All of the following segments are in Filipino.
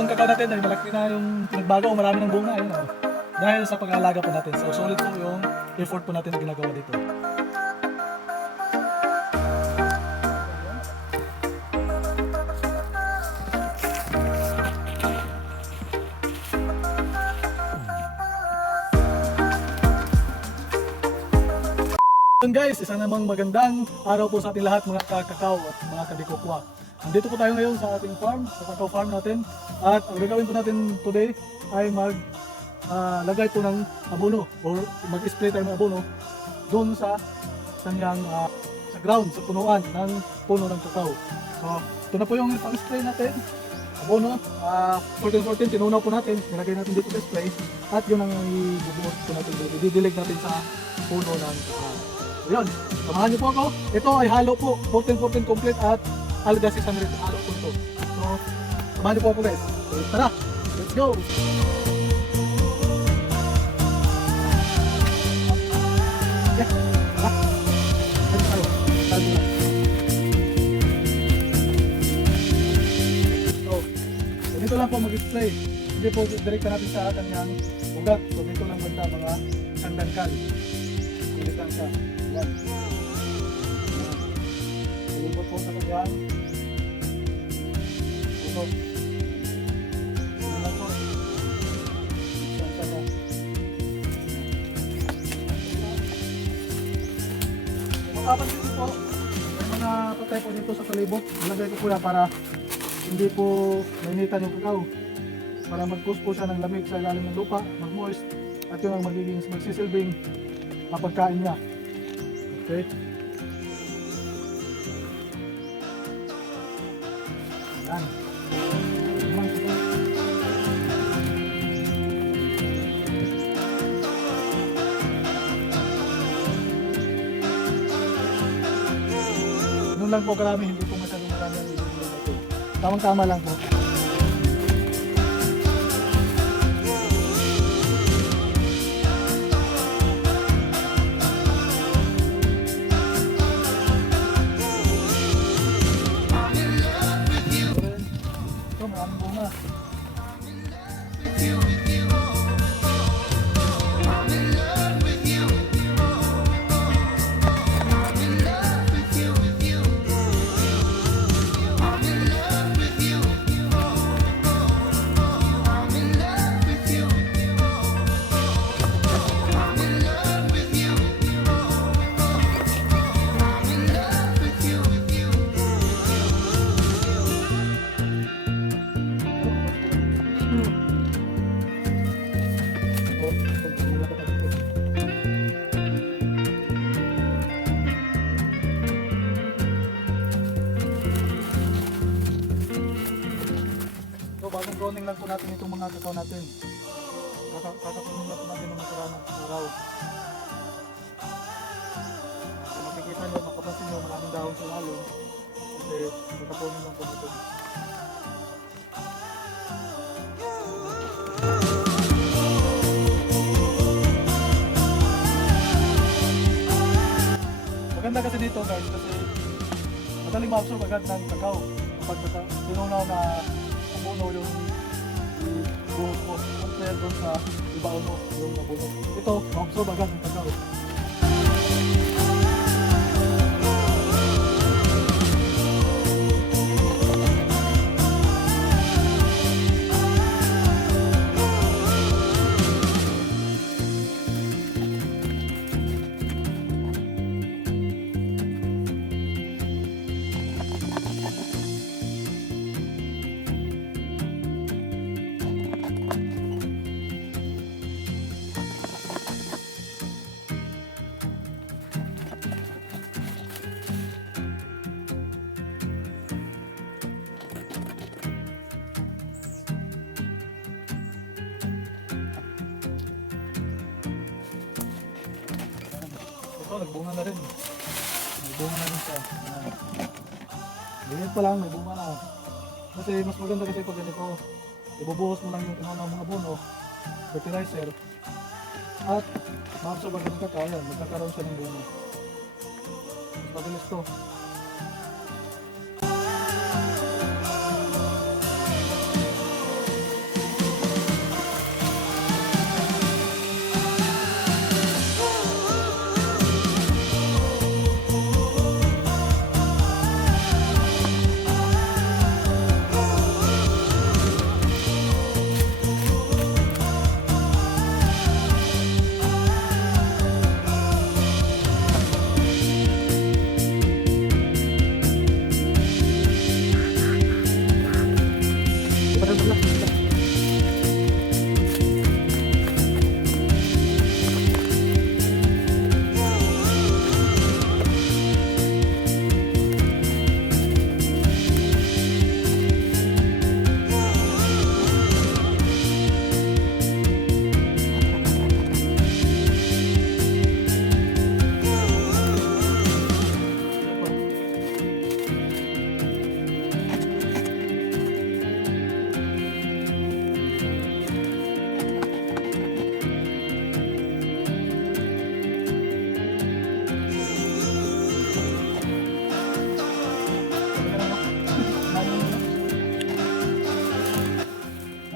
itong kakao natin ay malaki na yung pinagbago, marami ng bunga. Ayun, oh. Dahil sa pag-aalaga po natin. So solid po yung effort po natin na ginagawa dito. Yun guys, isa namang magandang araw po sa ating lahat mga kakao at mga kadikokwa. Nandito po tayo ngayon sa ating farm, sa kakao farm natin. At ang gagawin po natin today ay lagay po ng abono or mag-spray tayo ng abono doon sa kanyang sa ground, sa punuan ng puno ng kakao. So ito na po yung pang-spray natin. Abono, 14-14, tinunaw po natin, nilagay natin dito sa spray at yun ang ibubuhos po natin, i-dilig natin sa puno ng kakao. Yun, samahan niyo po ako. Ito ay halo po, 14-14 complete at Alga 600 halo po ito. So, samahan niyo po ako guys. So, tara, let's go! Okay, tara. Let's go. So, dito lang po mag-spray. Hindi po direkta natin sa kanyang ugat. So, dito lang banda mga isang dangkal. Dito lang siya. Yan. Tulubot po sa kanyang puno. Yan lang po. Saan ka na? Makapansin po, may mga patay po dito sa palibot. Nilagay ko po yan para hindi po mainitan yung kakao. Para mag-cause po siya ng lamig sa ilalim ng lupa, mag-moist, at yun ang magsisilbing pagkain niya. Okay. Yan. Ganun lang po karami, hindi po masyadong marami ang ibigay natin. Tamang-tama lang po. Bagong pruning lang po natin itong mga kakao natin. Kakapruning lang po natin ng nakaraan ng araw. Kung makikita nyo, makapansin nyo, maraming dahon sa lalo. Kasi kakapruning lang po natin. Maganda kasi dito guys, kasi madaling ma-absorb agad ng kakao. Kapag tinunaw na abono yung buhos mo, compare doon sa ibaon mo yung abono. Ito, ma-absorb agad yung kakao. Ito, nagbunga na rin. Nagbunga na rin siya. Ganyan pa lang, may bunga na. Kasi mas maganda kasi pag ganito, ibubuhos mo lang yung tinanong mga abono, fertilizer, at ma-absorb ang ganito kaya, magkakaroon siya ng bunga. Mas mabilis to.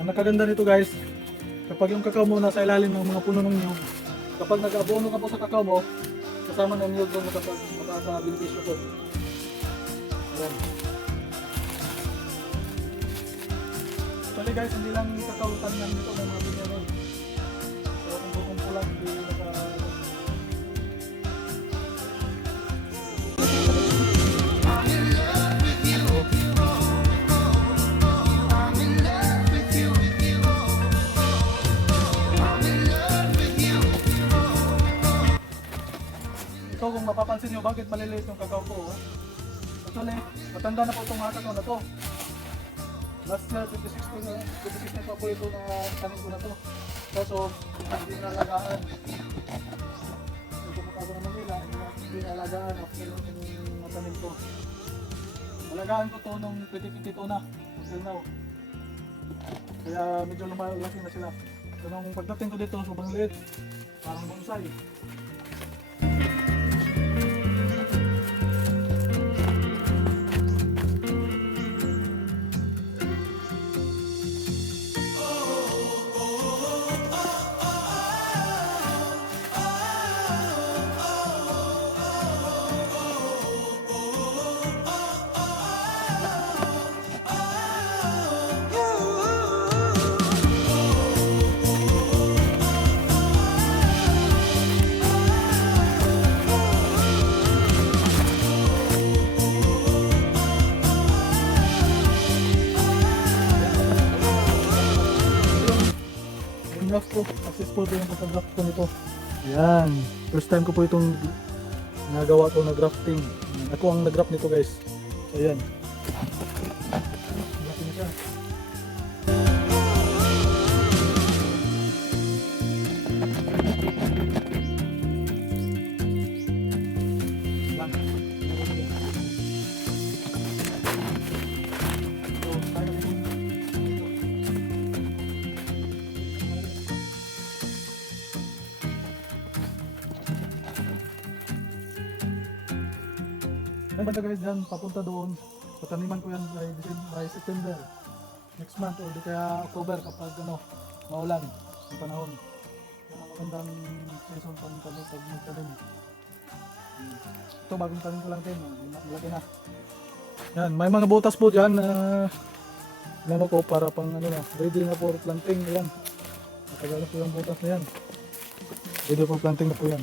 Ang nakaganda nito guys, kapag yung kakao mo nasa ilalim ng mga puno ng niyog, kapag nag-abono ka po sa kakao mo, kasama ng niyog doon makaka-benepisyo po. Ayan. Actually guys, hindi lang kakao taniman nito, may mga pinya rin. Pero kung kukumpulan, hindi naka... Ito kung mapapansin nyo, bakit maliliit yung kakao ko? Ha? Actually, matanda na po itong mga kakao na to. Last year, 26 na po ito na tanim ko na to. Kaso, hindi nalagaan. Kung pumunta ko ng Manila, hindi nalagaan after yung matanim ko. Nalagaan ko to nung 2022 na, until now. Kaya medyo lumalaki na sila. So nung pagdating ko dito, sobrang liit. Parang bonsai. Graft ko, successful po yung pagka-graft ko nito. Ayan, first time ko po itong nagawa ko na grafting. Ako ang nag-graft nito guys. So ayan. Malaki na siya. May banda guys dyan, papunta doon. Pataniman ko yan by September. Next month o di kaya October kapag maulan ang panahon. Yan ang magandang season pag magtanim. Ito bagong tanim ko lang din, malaki na. Yan, may mga butas po dyan na ko para pang ready na for planting. Yan, matagal na po yung butas na yan. Ready for planting na po yan.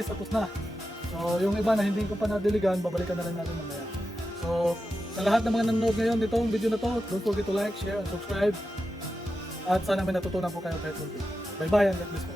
guys, tapos na. So yung iba na hindi ko pa nadiligan, babalikan na lang natin mamaya. So sa lahat ng mga nanonood ngayon nitong video na to, don't forget to like, share, and subscribe. At sana may natutunan po kayo kahit kunti. Bye bye and God bless po.